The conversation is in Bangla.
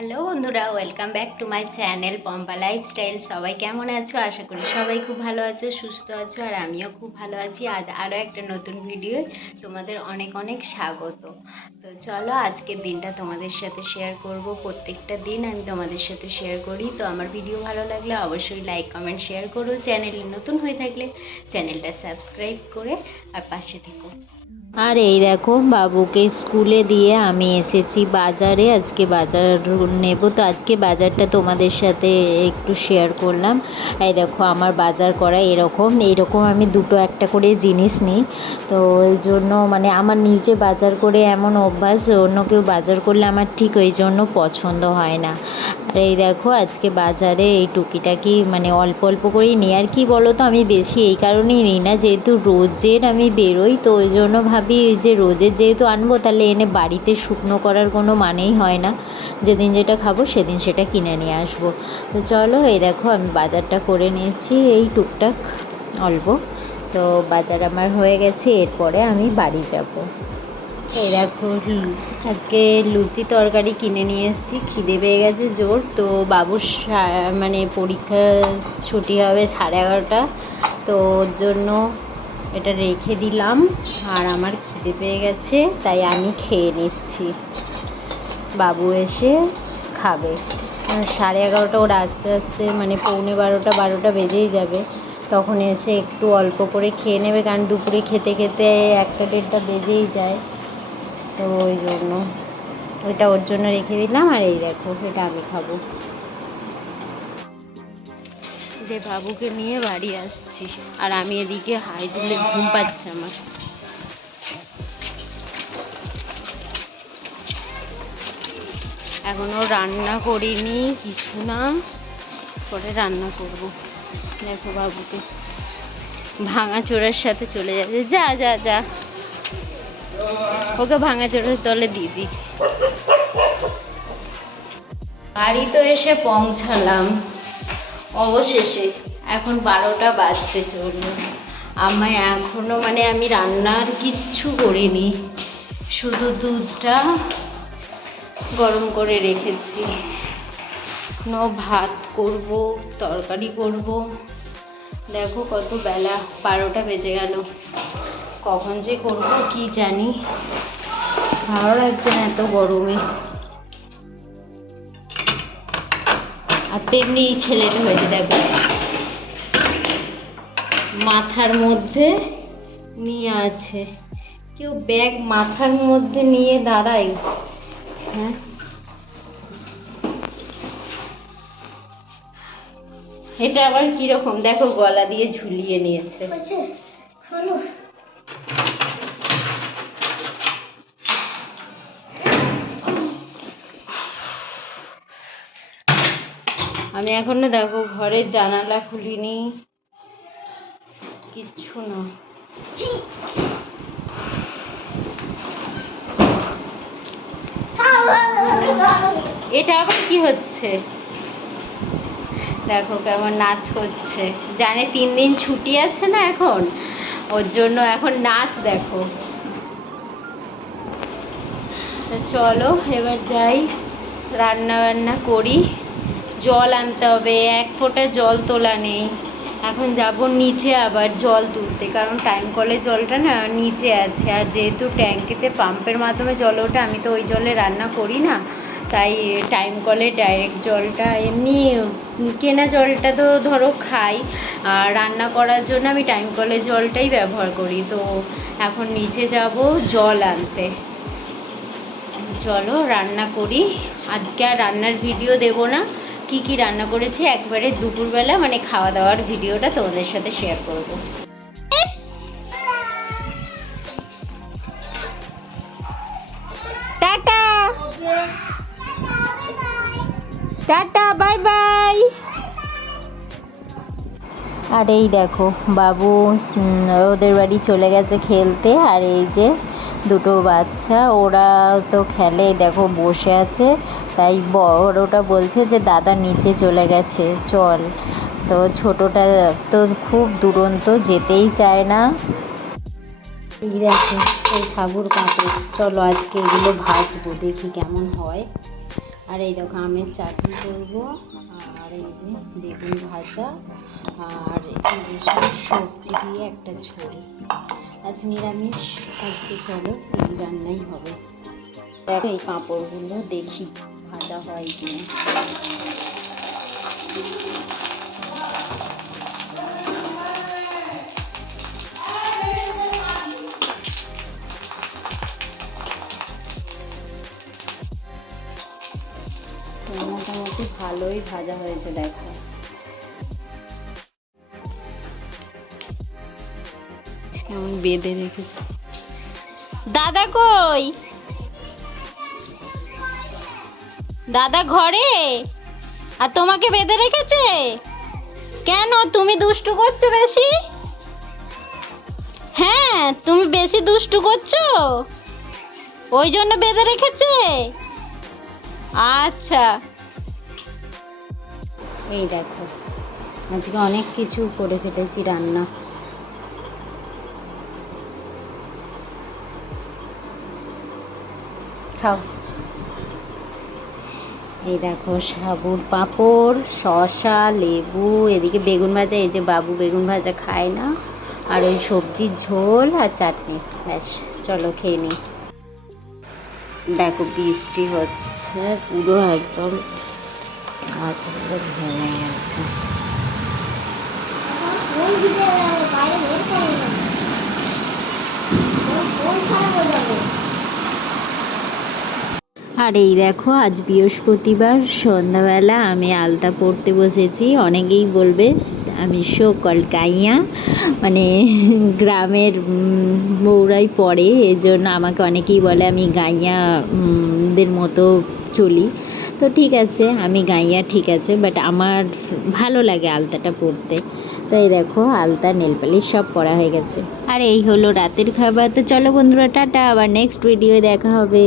হ্যালো বন্ধুরা, welcome back to my channel Pampa lifestyle. সবাই কেমন আছো? আশা করি সবাই খুব ভালো আছো, সুস্থ আছো, আর আমিও খুব ভালো আছি। আজ আরও একটা নতুন ভিডিও তোমাদের অনেক অনেক স্বাগত। তো চলো, আজকের দিনটা তোমাদের সাথে শেয়ার করব। প্রত্যেকটা দিন আমি তোমাদের সাথে শেয়ার করি। তো আমার ভিডিও ভালো লাগলে অবশ্যই লাইক কমেন্ট শেয়ার করো। চ্যানেলে নতুন হয়ে থাকলে চ্যানেলটা সাবস্ক্রাইব করে আর পাশে থেকো। আর এই দেখো, বাবুকে স্কুলে দিয়ে আমি এসেছি বাজারে। আজকে বাজার নেব, তো আজকে বাজারটা তোমাদের সাথে একটু শেয়ার করলাম। এই দেখো, আমার বাজার করা এরকম আমি দুটো একটা করে জিনিস নিই। তো ওই জন্য মানে আমার নিজে বাজার করে এমন অভ্যাস, অন্য কেউ বাজার করলে আমার ঠিক ওই জন্য পছন্দ হয় না। আর এই দেখো, আজকে বাজারে এই টুকিটাকি মানে অল্প অল্প করেই নিই। আর কি বলো তো, আমি বেশি এই কারণেই নিই না, যেহেতু রোজের আমি বেরোই, তো ওই জন্য ভাবি যে রোজের যেহেতু আনবো, তাহলে এনে বাড়িতে শুকনো করার কোনো মানেই হয় না। যেদিন যেটা খাবো সেদিন সেটা কিনে নিয়ে আসবো। তো চলো, এই দেখো আমি বাজারটা করে নিয়েছি, এই টুকটাক অল্প। তো বাজার আমার হয়ে গেছে, এরপরে আমি বাড়ি যাব। এই দেখো, আজকে লুচি তরকারি কিনে নিয়ে এসেছি। খিদে পেয়ে গেছে জোর। তো বাবুর মানে পরীক্ষা ছুটি হবে 11:30, তো ওর জন্য এটা রেখে দিলাম। আর আমার খিদে পেয়ে গেছে, তাই আমি খেয়ে নিচ্ছি। বাবু এসে খাবে। 11:30 ওর আস্তে আস্তে মানে 11:45 বেজেই যাবে। তখন এসে একটু অল্প করে খেয়ে নেবে, কারণ দুপুরে খেতে খেতে 1টা 1:30 বেজেই যায়। তো ওই জন্য ওইটা ওর জন্য রেখে দিলাম। আর এই দেখো, এটা আমি খাবো। যে বাবুকে নিয়ে বাড়ি আসছি, আর আমি এদিকে হাই তুলে ঘুম পাচ্ছে আমার। এখনো রান্না করিনি কিছু না, পরে রান্না করব। দেখো, বাবুকে ভাঙাচোরার সাথে চলে যাবে। যা যা যা, ওকে ভাঙাচোরার তলে দিয়ে দিই। বাড়ি তো এসে পৌঁছালাম অবশেষে। এখন 12টা বাজতে চললো। আমায় এখনো মানে আমি রান্নার কিচ্ছু করিনি, শুধু দুধটা গরম করে রেখেছি। ভাত করব, তরকারি করব। দেখো কত বেলা, 12টা বেজে গেল। কখন যে করবো কি জানি, ভালো লাগছে না এত গরমে। আর তেমনি ছেলেটা হয়েছে, দেখো মাথার মধ্যে নিয়ে আছে। কেউ ব্যাগ মাথার মধ্যে নিয়ে দাঁড়ায়? হ্যাঁ, এটা আবার কিরকম দেখো, গলা দিয়ে ঝুলিয়ে নিয়েছে। আমি এখনো দেখো ঘরের জানালা খুলিনি, কিচ্ছু না। এটা আবার কি হচ্ছে? দেখো কেমন নাচ করছে। জানে 3 দিন ছুটি আছে না এখন, ওর জন্য এখন নাচ। দেখো, চলো এবার যাই, রান্না বান্না করি। জল আনতে হবে, 1 ফোঁটা জল তোলা নেই। এখন যাব নিচে আবার জল তুলতে, কারণ টাইম কলের জলটা না নিচে আছে। আর যেহেতু ট্যাঙ্কিতে পাম্পের মাধ্যমে জল ওঠে, আমি তো ওই জলে রান্না করি না, তাই টাইম কলে ডাইরেক্ট জলটা, এমনি কেনা জলটা তো ধরো খাই, আর রান্না করার জন্য আমি টাইম কলের জলটাই ব্যবহার করি। তো এখন নিচে যাব জল আনতে। চলো রান্না করি। আজকে আর রান্নার ভিডিও দেব না, কি কি রান্না করেছি একবারে দুপুরবেলা মানে খাওয়া দাওয়ার ভিডিওটা তোমাদের সাথে শেয়ার করব। Tata tata, bye bye. আর এই দেখো, বাবু ওদের বাড়ি চলে গেছে খেলতে। আর এই যে দুটো বাচ্চা, ওরা তো খেলে, দেখো বসে আছে। তাই বড়টা বলছে যে দাদা নিচে চলে গেছে, চল। তো ছোটটা তো খুব দুরন্ত, যেতেই চায় না। এই দেখো, এই সাবুর কাঁকড়। চলো আজকে এগুলো ভাজবো, দেখি কেমন হয়। আর এই দেখো আমের চাটনি করবো, আর এই যে বেগুন ভাজা, আর এই যে সব সবজি দিয়ে একটা ঝোল। আজ নিরামিষ, আজকে চলো এই রান্নাই হবে। দেখো এই পাঁপড়গুলো দেখি ভাজা হয় কিনা। মোটামুটি ভালোই ভাজা হয়েছে দেখো। কেমন বেঁধে রেখেছে। দাদা কই? দাদা ঘরে? আর তোমাকে বেঁধে রেখেছে কেন? তুমি দুষ্টু করছো বেশি? হ্যাঁ, তুমি বেশি দুষ্টু করছো, ওই জন্য বেঁধে রেখেছে। আচ্ছা, এই দেখো আজকে অনেক কিছু করে ফেলেছি রান্না। খাও। এই দেখো সাবুর পাঁপড়, শসা, লেবু, এদিকে বেগুন ভাজা, এই যে বাবু বেগুন ভাজা খায় না, আর ওই সবজির ঝোল আর চাটনি। ব্যাস, চলো খেয়ে নিই। দেখো বৃষ্টি হচ্ছে, পুরো একদম গাছগুলো ভেঙে গেছে। আর এই দেখো আজ বৃহস্পতিবার, সন্ধ্যাবেলা আমি আলতা পড়তে বসেছি। অনেকেই বলবে আমি সো কল গাইয়া, মানে গ্রামের বউরাই পড়ে, এর জন্য আমাকে অনেকেই বলে আমি গাইয়া দের মতো চলি। তো ঠিক আছে, আমি গাইয়া ঠিক আছে, বাট আমার ভালো লাগে আলতাটা পরতে। তো এই দেখো আলতা, নেলপালিশ সব পরা হয়ে গেছে। আর এই হলো রাতের খাবার। তো চলো বন্ধুরা, টাটা, আবার নেক্সট ভিডিও দেখা হবে।